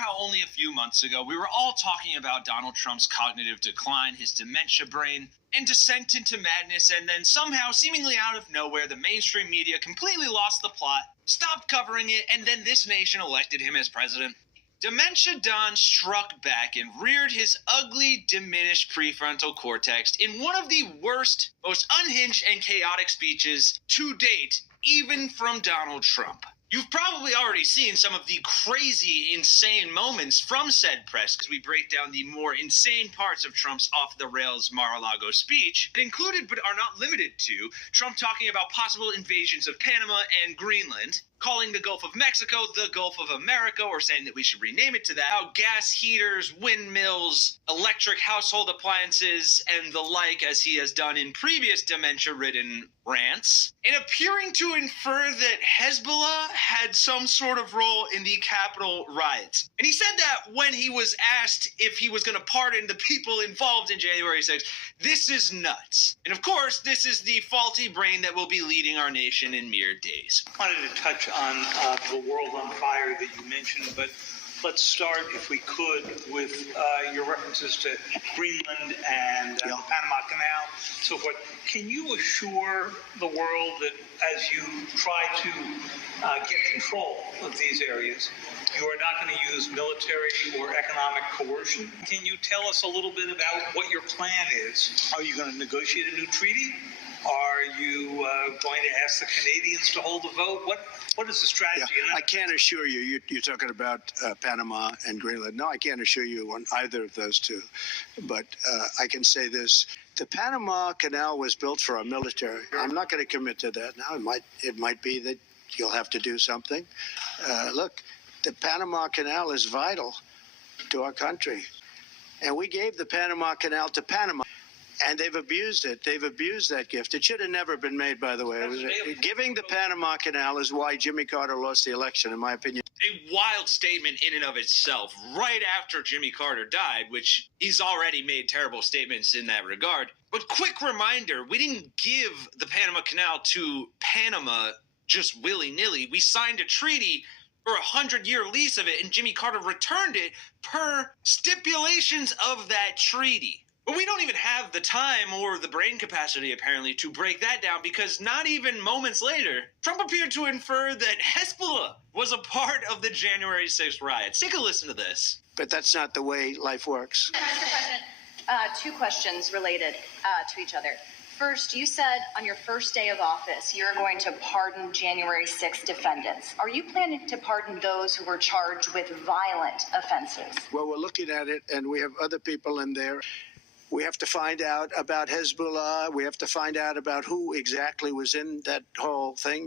how only a few months ago we were all talking about Donald Trump's cognitive decline, his dementia brain, and descent into madness, and then somehow, seemingly out of nowhere, the mainstream media completely lost the plot, stopped covering it, and then this nation elected him as president? Dementia Don struck back and reared his ugly, diminished prefrontal cortex in one of the worst, most unhinged, and chaotic speeches to date, even from Donald Trump. You've probably already seen some of the crazy, insane moments from said press as we break down the more insane parts of Trump's off-the-rails Mar-a-Lago speech, included but are not limited to Trump talking about possible invasions of Panama and Greenland, calling the Gulf of Mexico the Gulf of America, or saying that we should rename it to that, how gas heaters, windmills, electric household appliances, and the like, as he has done in previous dementia-ridden rants, and appearing to infer that Hezbollah had some sort of role in the Capitol riots. And he said that when he was asked if he was going to pardon the people involved in January 6th. This is nuts. And of course, this is the faulty brain that will be leading our nation in mere days. I wanted to touch on the world on fire that you mentioned, but let's start, if we could, with your references to Greenland and the Panama Canal, so forth. Can you assure the world that as you try to get control of these areas, you are not going to use military or economic coercion? Can you tell us a little bit about what your plan is? Are you going to negotiate a new treaty? Are you going to ask the Canadians to hold a vote? What is the strategy? Yeah, I can't assure you. You're talking about Panama and Greenland. No, I can't assure you on either of those two. But I can say this. The Panama Canal was built for our military. I'm not going to commit to that now. It might be that you'll have to do something. Look, the Panama Canal is vital to our country. And we gave the Panama Canal to Panama. And they've abused it. They've abused that gift. It should have never been made, by the way. Giving the Panama Canal is why Jimmy Carter lost the election, in my opinion. A wild statement in and of itself, right after Jimmy Carter died, which he's already made terrible statements in that regard. But quick reminder, we didn't give the Panama Canal to Panama just willy-nilly. We signed a treaty for a 100-year lease of it, and Jimmy Carter returned it per stipulations of that treaty. But we don't even have the time or the brain capacity, apparently, to break that down, because not even moments later, Trump appeared to infer that Hezbollah was a part of the January 6th riots. Take a listen to this. But that's not the way life works. Mr. President, two questions related to each other. First, you said on your first day of office, you're going to pardon January 6th defendants. Are you planning to pardon those who were charged with violent offenses? Well, we're looking at it, and we have other people in there. We have to find out about Hezbollah. We have to find out about who exactly was in that whole thing.